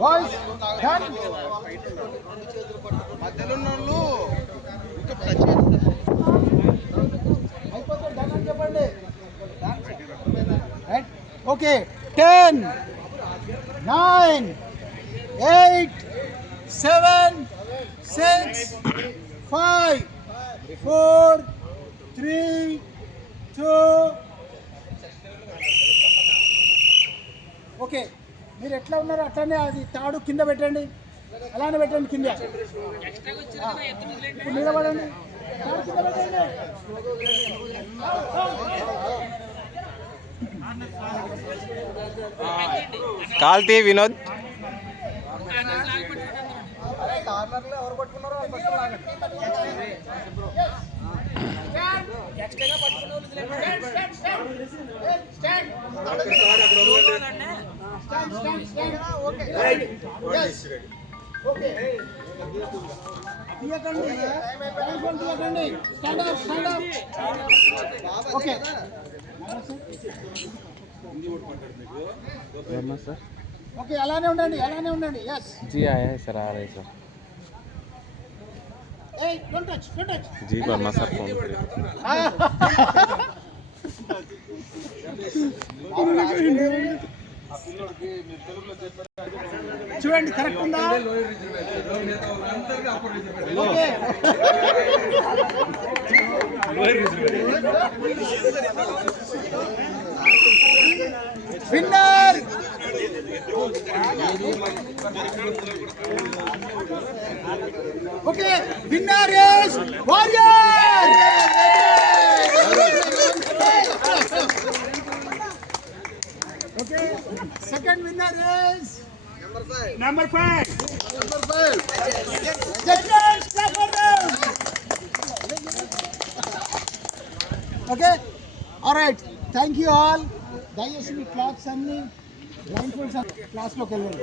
Boys done. మధ్యలో ఉన్నోళ్ళు ఇంకా టచ్ చేస్తారు. అయిపోతే డన్ అని చెప్పండి. రైట్. ఓకే 10 9 8 7 6 5 4 3 2. ఓకే, మీరు ఎట్లా ఉన్నారో అట్లనే అది తాడు కింద పెట్టండి, అలానే పెట్టండి కింద. ఇప్పుడు నిలబడండి, తాడు కింద పెట్టండి. కాల్తీ వినోద్. కార్నర్లో ఎవరు పట్టుకున్నారో ఓకే, అలానే ఉండండి, అలానే ఉండండి. ఎస్ जी आया है सर, आ रहे sir. Don't touch, don't touch. जी वर्मा सर फोन करे. చూడండి కరెక్ట్ ఉందా? Okay winner. Okay, winner is warrior. Okay, second winner is number 5. Judges, clap for them. Okay, all right, thank you all. దయచేసి మీ claps అన్ని blind folds క్లాస్లోకి వెళ్ళండి.